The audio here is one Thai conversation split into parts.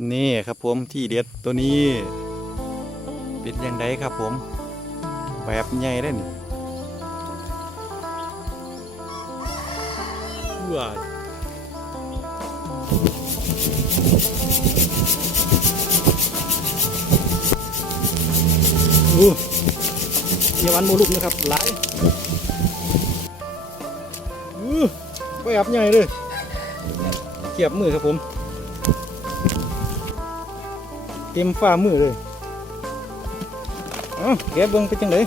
นี่ครับผมที่เด็ดตัวนี้ เป็นยังไงครับผม แบบใหญ่ได้นี่ว้ายอู้เยาวันโมลุกนะครับหลายอู้แบบใหญ่เลยเกียบมือครับผม เต็มฝ่ามือเลยเอ้าแกะเบิ่งไปจังได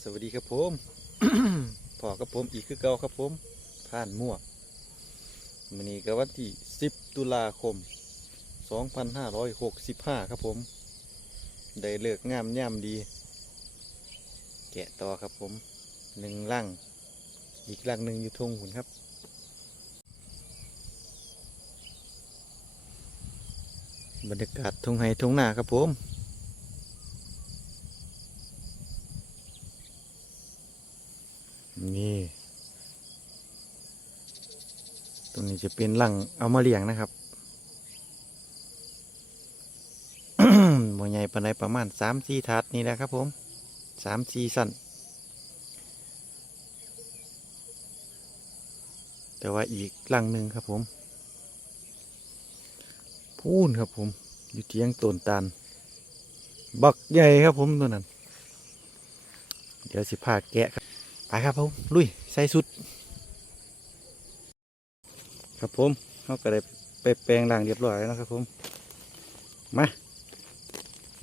สวัสดีครับผมพ่อกับผมอีกคือเก่าครับผมผ่านมั่วมันนี้ก็วันที่ 10 ตุลาคม 2565 ครับผม ได้เลิกงามย่ำดี แกะต่อครับผมหนึ่งลัง อีกลังหนึ่งอยู่ทงหุ่นครับ บรรยากาศทงไฮทงหน้าครับผมนี่ตรงนี้จะเป็นลังเอามาเลี้ยงนะครับบ่ใหญ่ปานใดประมาณสามสี่ถาดนี่แหละครับผมสามสี่สั้น แต่ว่าอีกลังหนึ่งครับผม พูนครับผม อยู่เทียงต้นตาลบักใหญ่ครับผมตัวนั้น เดี๋ยวสิพาแกะครับไปครับผมลุยใส่สุด ครับผมเขาก็ได้ไปแปลงร่างเรียบร้อยแล้วนะครับผม มา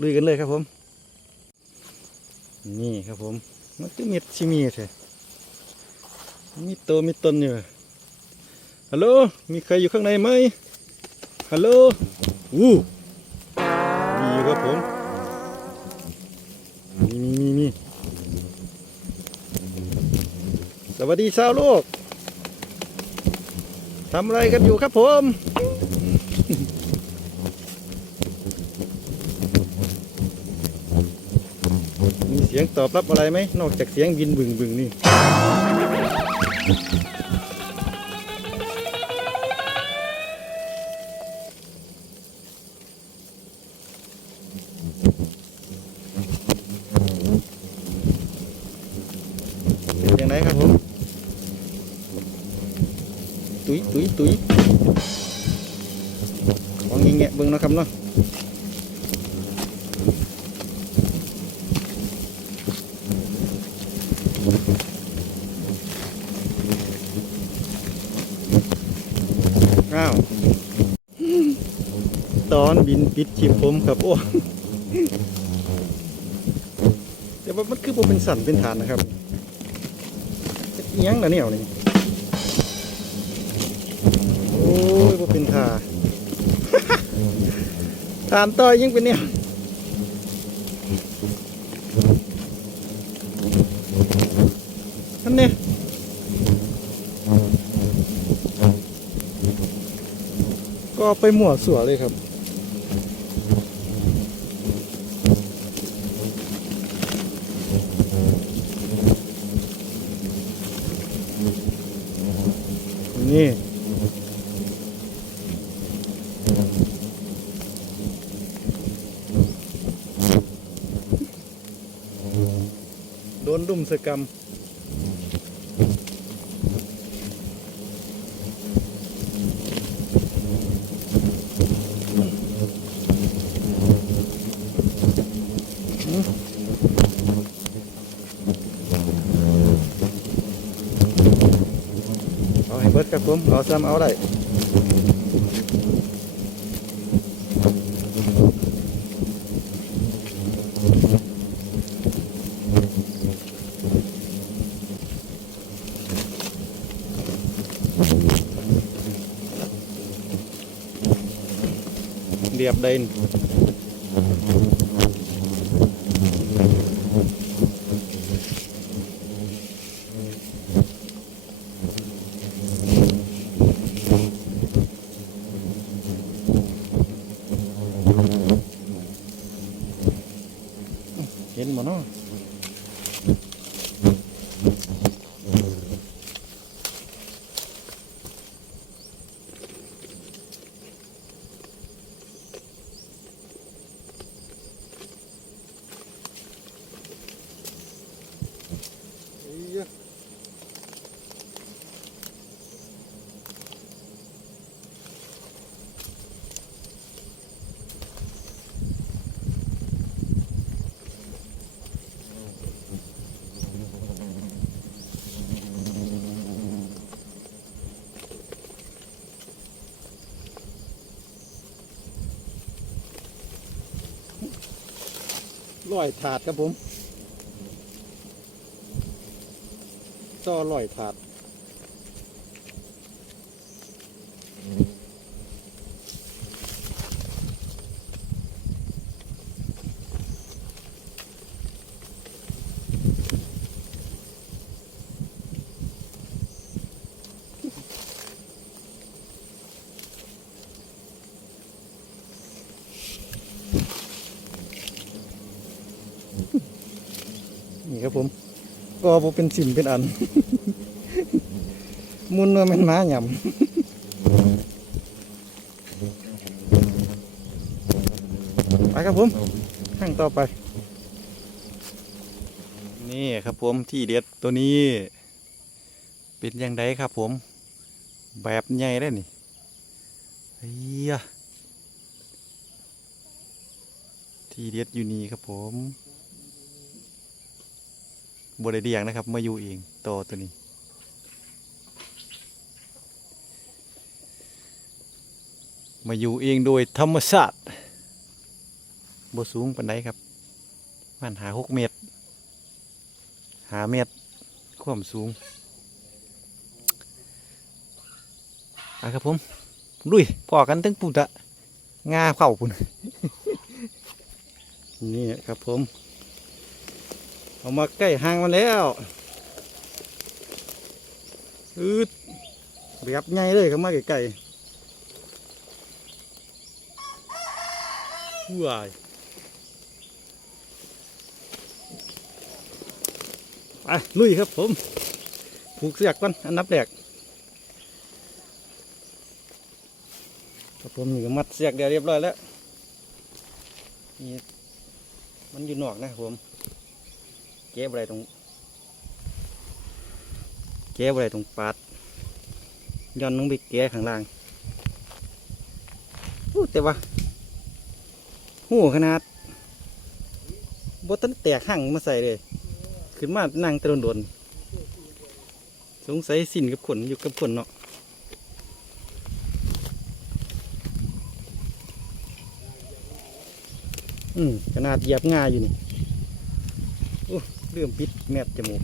ลุยกันเลยครับผม นี่ครับผม มันก็มีชิมีเถอะมีโตวมีต้นอยู่ ฮัลโหล มีใครอยู่ข้างในไหมฮัลโหลอู้มีครับผมมีมีมีมีสวัสดีชาวโลกทำอะไรกันอยู่ครับผม มีเสียงตอบรับอะไรไหม นอกจากเสียงบินบึงบึงนี่ อ้าวตอนบินปิดชิมผมครับโอ้แต่ว่ามันคือบ่เป็นสันเป็นฐานนะครับเอียงนะเนี่ยนี่โอ้ยบ่เป็นทาฐานต่อยยังเป็นเนี่ยนั่นเนี่ย ก็ไปหมวดสัวเลยครับ นี่โดนดุมสกรรม เอาให้เบิดครั Mm-hmm. ร้อยถาดครับผมต่อร้อยถาด ครับผมก็บ่เป็นสิ่นเป็นอัน มุนว่าแมันม้าหย่ำไปครับผมข้างต่อไป นี่ครับผมที่เด็ดตัวนี้ เป็นยังไงครับผม แบบใหญ่ได้นี่เฮียที่เด็ดอยู่นี่ครับผม บริเดียงนะครับมาอยู่เองโตตัวนี้ มาอยู่เองโดยธรรมชาติบสูงปันไดครับมันหาหกเมตร หาเมตรความสูงไปครับผมดุยพอกันตั้งปุ่นอะงาเข้าปุ่นนี่ครับผม เอามาใกล้ห่างมันแล้วอืดแบบใหญ่เลยเข้ามาใกลๆว้ายไปลุยครับผม ผูกเสือกก่อนอันดับแรกครับผมนี่ก็มัดเสือกเดียวเรียบร้อยแล้วนี่มันอยู่นอกนะผม เก็บอะไรตรง เก็บอะไรตรงปาดย้อนลงไปแก้ข้างล่างอู้แต่ว่าหูขนาดบตันแตกหั่งมาใส่เลย ขึ้นมานั่งตะโดนสงสัยสินกับขนอยู่กับขนเนาะอืมขนาดเหยียบง่ายอยู่นี่ เรื่องปิดแมบจมูก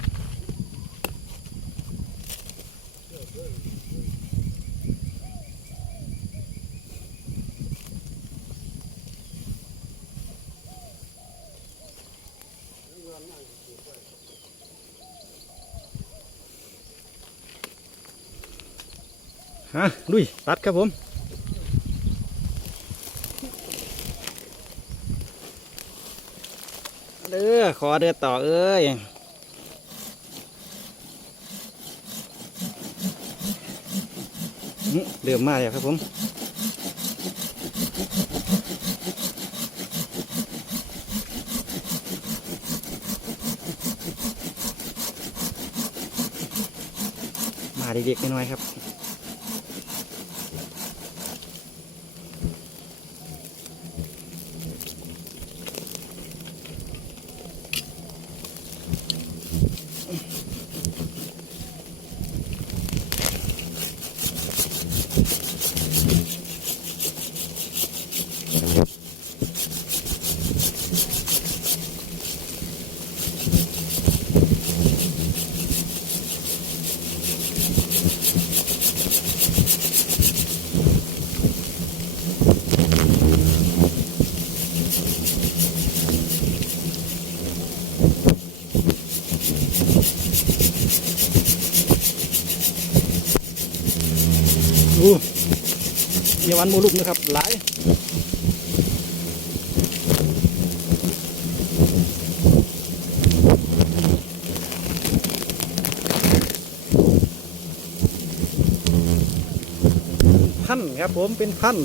ฮะลุยตัดครับผม เด้อ ขอเดือต่อเอ้ยอื้อมมาแล้วครับผมมาเด็กๆน้อยๆครับ อู้เยาวันโมลุกนะครับหลายพันครับผมเป็นพัน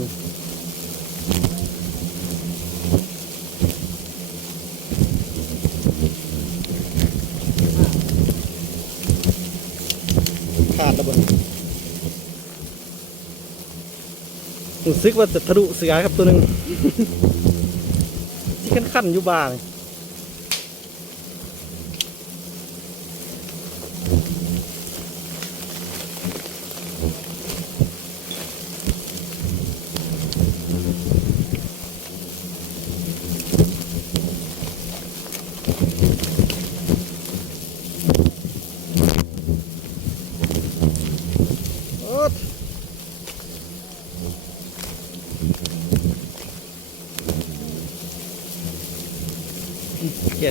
ขาดระเบิด รู้สึกว่าจะทะลุเสือครับตัวหนึ่งที่ขั้นขันๆอยู่บ้าเ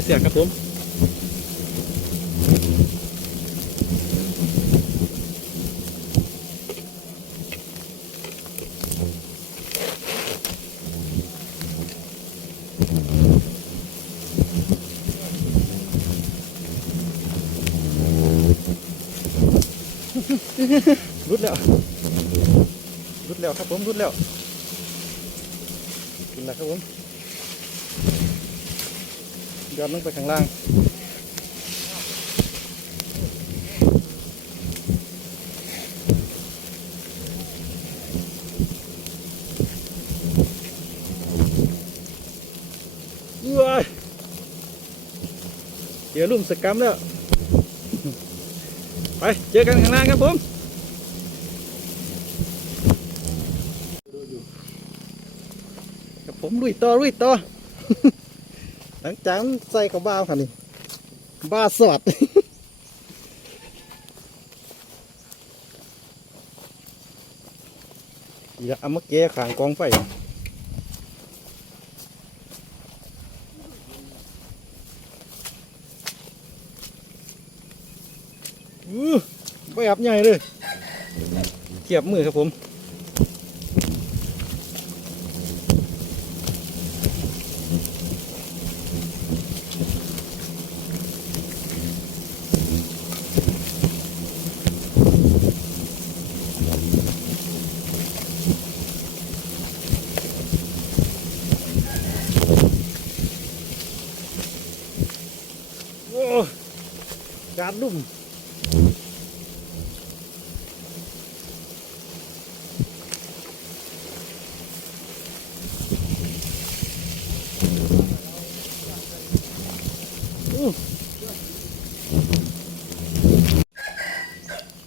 เสือกครับผมรุดแล้วรุดแล้วครับผมรุดแล้วกินแล้วครับผม ย้อนลงไปข้างล่างเอ้ยเดี๋ยวลุ่มสกรรมแล้ว ไป เจอกันข้างล่างครับผมกับผมลุยต่อลุยต่อ หลังจากใส่กับบ้าค่ะนี่บ้าสอดอีละเอามาแก้ขางกองไฟอู้ไปอับใหญ่เลยเทียบมือครับผม ลุ่ม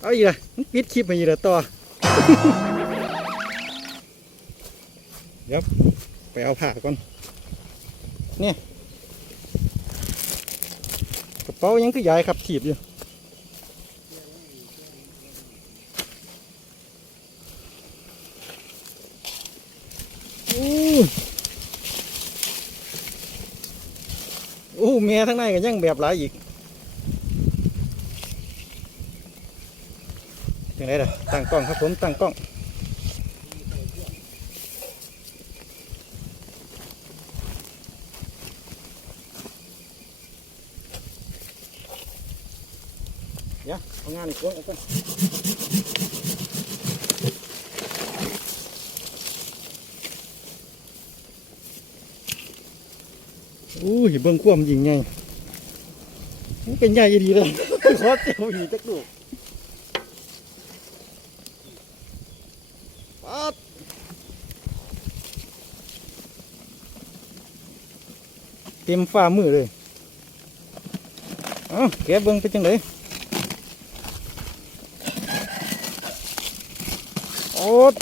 เอาอีกละมันปิดคลิปมาอีกละต่อเดี๋ยวไปเอาผ้าก่อน นี่ ป๋ายังคือใหญ่ครับถีบอยู่อู้อู้แม่ทั้งในก็ยังแบบหลายอีกยังไงล่ะตั้งกล้องครับผมตั้งกล้องเดี๋ยวเอางานอีกคนเอาก่อนอู้ยเบิ่งความยิงไงมันเป็นใหญ่ดีเลยขอเจ้าหนีจักดูปัดเต็มฝ่ามือเลยเอาแกะเบิ่งเป็นจังไดโอ๊ด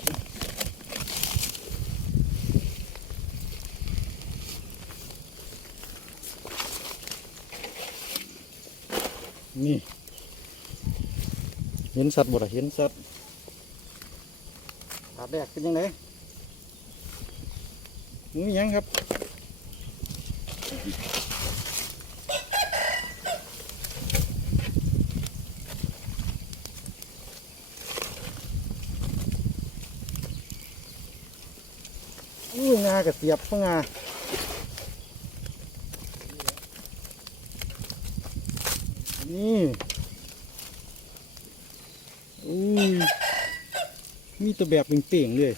นี่ เห็นสัตว์บ่ล่ะเห็นสัตว์ถาแรกเป็นยังไงหมูยังครับ อู้งากระเสียบพะงานี่อู้ยมีตัวแบบเป่งๆเลย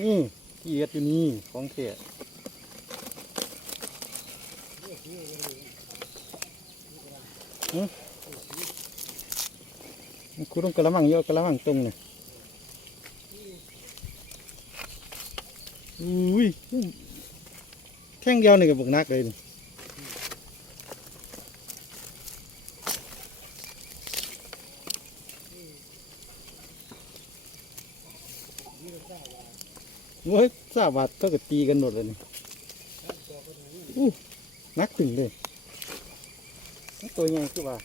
นี่ที่เอ็ดอยู่นี่ของเทศ คุณต้องกระมังเยอะกระมังตรงเนี่ยอุ้ยแท่งเดียวนี่กับบกนักเลยนี่โอ้ยทราบว่าก็กตีกันหมดเลยนี่นักถึงเลย ตัวใหญ่คือว่า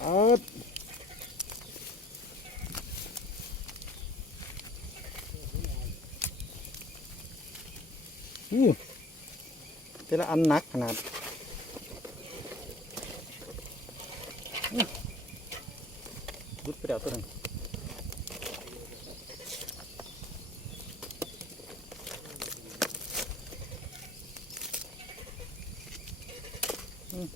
เอาอู้แต่ละอันหนักขนาดอื้อรุดไปแล้วตัวนึง อืม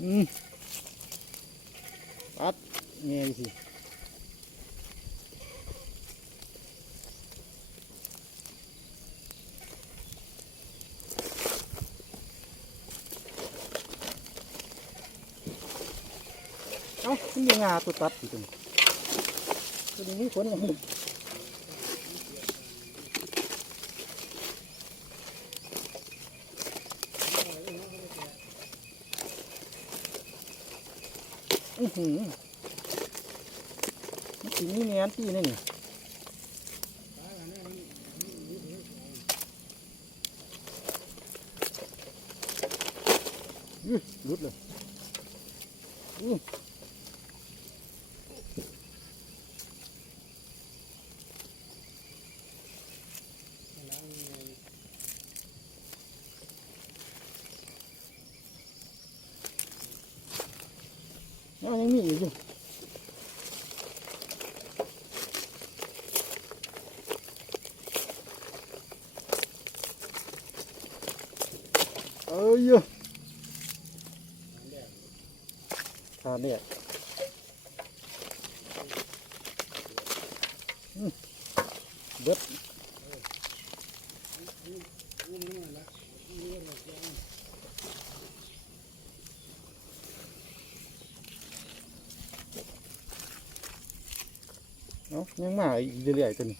อืมปัดเงี้ยสิเอ้ามันมีงาตัวตัดอยู่ตรงตัวนี้มีขนอย่างนี้อือหือมันสีนี้เนียนตีนี่นี่ลุดเลยอื้อแล้วมัน ยังมีอีกอยู่เอ้ยอะทานเนี่ยอืมเบิดเนาะยังมาอีกเรื่อยๆตัวนี้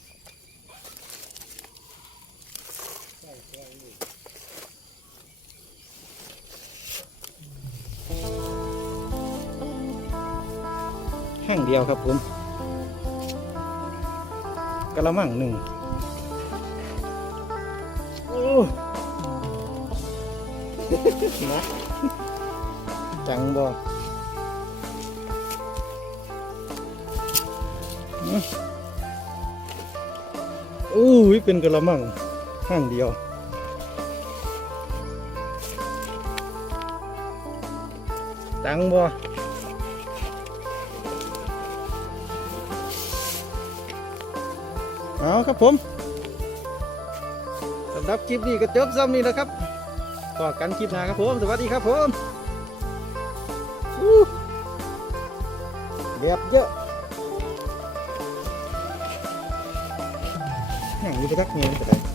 แห้งเดียวครับผมกะละมังหนึ่งโอ้นะจังบ่ อู้ยเป็นกะละมังห้างเดียวจังบ่เอาครับผมสำหรับคลิปนี้ก็จบซ้ำนี้นะครับต่อกันคลิปหน้าครับผม สวัสดีครับผมแดดเยอะ แห้งอยู่ไปทักเงี้ยก็ได้